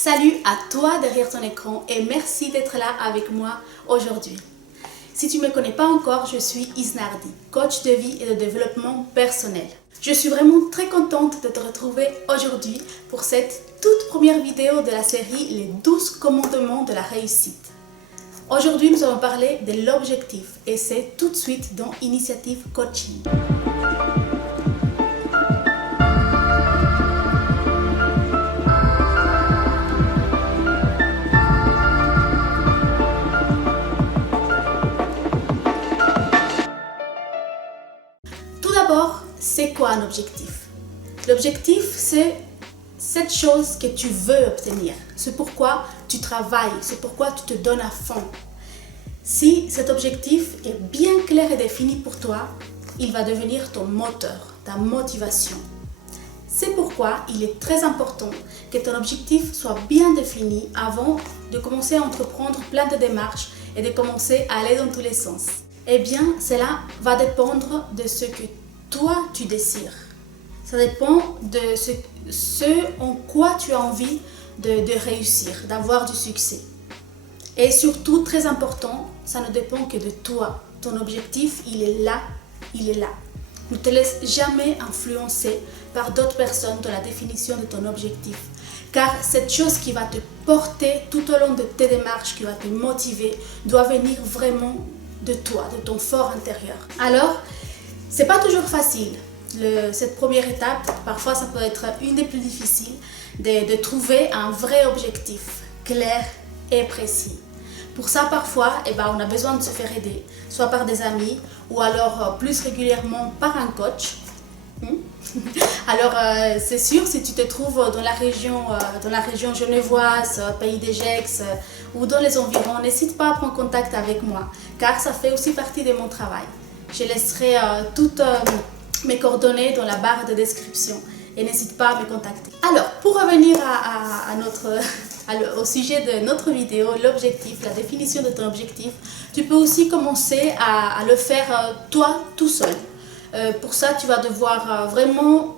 Salut à toi derrière ton écran et merci d'être là avec moi aujourd'hui. Si tu ne me connais pas encore, je suis Isnardi, coach de vie et de développement personnel. Je suis vraiment très contente de te retrouver aujourd'hui pour cette toute première vidéo de la série Les 12 commandements de la réussite. Aujourd'hui, nous allons parler de l'objectif et c'est tout de suite dans Initiative Coaching. Tout d'abord, c'est quoi un objectif? L'objectif, c'est cette chose que tu veux obtenir. C'est pourquoi tu travailles, c'est pourquoi tu te donnes à fond. Si cet objectif est bien clair et défini pour toi, il va devenir ton moteur, ta motivation. C'est pourquoi il est très important que ton objectif soit bien défini avant de commencer à entreprendre plein de démarches et de commencer à aller dans tous les sens. Eh bien, cela va dépendre de ce que toi tu désires. Ça dépend de ce en quoi tu as envie de réussir, d'avoir du succès. Et surtout, très important, ça ne dépend que de toi. Ton objectif, il est là, il est là. Ne te laisse jamais influencer par d'autres personnes dans la définition de ton objectif. Car cette chose qui va te porter tout au long de tes démarches, qui va te motiver, doit venir vraiment de toi, de ton fort intérieur. Alors, c'est pas toujours facile. Cette première étape, parfois ça peut être une des plus difficiles, de trouver un vrai objectif clair et précis. Pour ça, parfois, on a besoin de se faire aider, soit par des amis ou alors plus régulièrement par un coach. Alors, c'est sûr, si tu te trouves dans la région genevoise, pays des Gex ou dans les environs, n'hésite pas à prendre contact avec moi, car ça fait aussi partie de mon travail. Je laisserai toutes mes coordonnées dans la barre de description et n'hésite pas à me contacter. Alors, pour revenir au sujet de notre vidéo, l'objectif, la définition de ton objectif, tu peux aussi commencer à le faire toi tout seul. Pour ça, tu vas devoir vraiment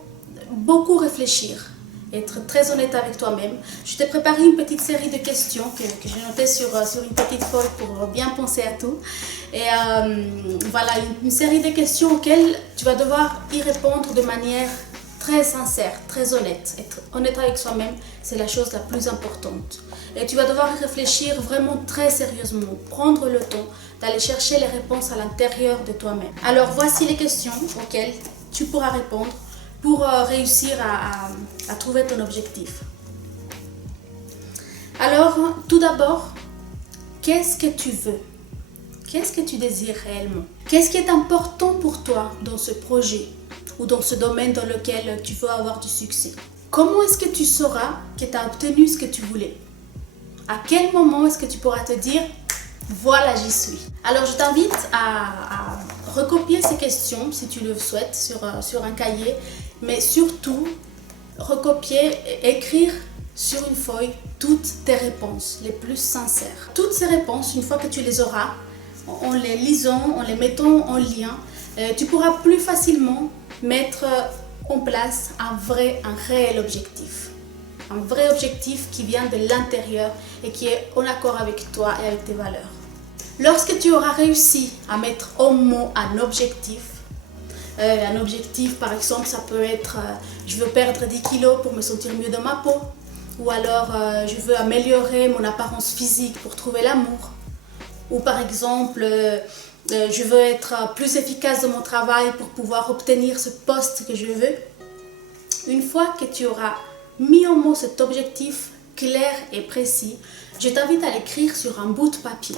beaucoup réfléchir, être très honnête avec toi-même. Je t'ai préparé une petite série de questions que j'ai notées sur une petite feuille pour bien penser à tout. Et voilà, une série de questions auxquelles tu vas devoir y répondre de manière très sincère, très honnête. Être honnête avec soi-même, c'est la chose la plus importante. Et tu vas devoir y réfléchir vraiment très sérieusement, prendre le temps d'aller chercher les réponses à l'intérieur de toi-même. Alors voici les questions auxquelles tu pourras répondre pour réussir à trouver ton objectif. Alors, tout d'abord, qu'est-ce que tu veux? Qu'est-ce que tu désires réellement? Qu'est-ce qui est important pour toi dans ce projet ou dans ce domaine dans lequel tu veux avoir du succès? Comment est-ce que tu sauras que tu as obtenu ce que tu voulais? À quel moment est-ce que tu pourras te dire « Voilà, j'y suis ». Alors, je t'invite à recopier ces questions, si tu le souhaites, sur un cahier, mais surtout, recopier et écrire sur une feuille toutes tes réponses les plus sincères. Toutes ces réponses, une fois que tu les auras, en les lisant, en les mettant en lien, tu pourras plus facilement mettre en place un réel objectif. Un vrai objectif qui vient de l'intérieur et qui est en accord avec toi et avec tes valeurs. Lorsque tu auras réussi à mettre en mots un objectif par exemple, ça peut être je veux perdre 10 kilos pour me sentir mieux dans ma peau, ou alors je veux améliorer mon apparence physique pour trouver l'amour, ou par exemple je veux être plus efficace dans mon travail pour pouvoir obtenir ce poste que je veux. Une fois que tu auras mis en mots cet objectif clair et précis, je t'invite à l'écrire sur un bout de papier.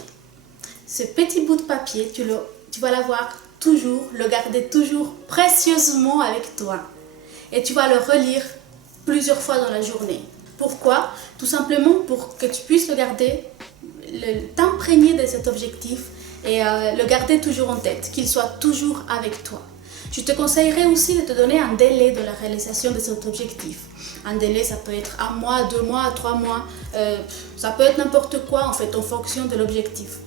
Ce petit bout de papier, tu vas l'avoir toujours, le garder toujours précieusement avec toi. Et tu vas le relire plusieurs fois dans la journée. Pourquoi? Tout simplement pour que tu puisses le garder, t'imprégner de cet objectif et le garder toujours en tête, qu'il soit toujours avec toi. Je te conseillerais aussi de te donner un délai de la réalisation de cet objectif. Un délai, ça peut être 1 mois, 2 mois, 3 mois, ça peut être n'importe quoi en fait en fonction de l'objectif.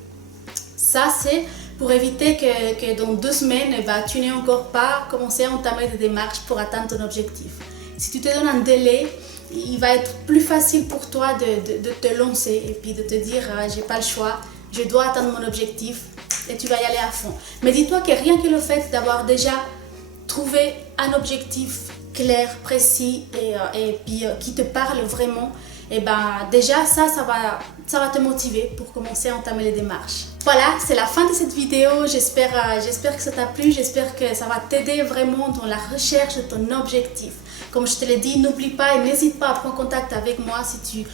Ça, c'est pour éviter que dans 2 semaines, tu n'aies encore pas commencé à entamer des démarches pour atteindre ton objectif. Si tu te donnes un délai, il va être plus facile pour toi de te lancer et puis de te dire j'ai pas le choix, je dois atteindre mon objectif et tu vas y aller à fond. Mais dis-toi que rien que le fait d'avoir déjà trouvé un objectif clair, précis et puis qui te parle vraiment, et ben déjà ça va te motiver pour commencer à entamer les démarches. Voilà, c'est la fin de cette vidéo. J'espère que ça t'a plu, j'espère que ça va t'aider vraiment dans la recherche de ton objectif. Comme je te l'ai dit, n'oublie pas et n'hésite pas à prendre contact avec moi si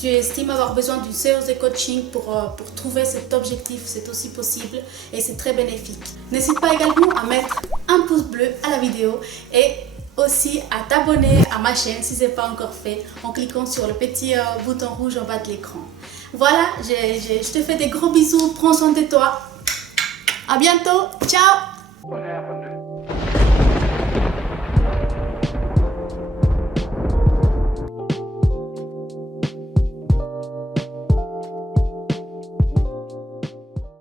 tu estimes avoir besoin d'une séance de coaching pour trouver cet objectif. C'est aussi possible et c'est très bénéfique. N'hésite pas également à mettre un pouce bleu à la vidéo et aussi à t'abonner à ma chaîne si ce n'est pas encore fait en cliquant sur le petit bouton rouge en bas de l'écran. Voilà, je te fais des gros bisous, prends soin de toi. À bientôt, ciao!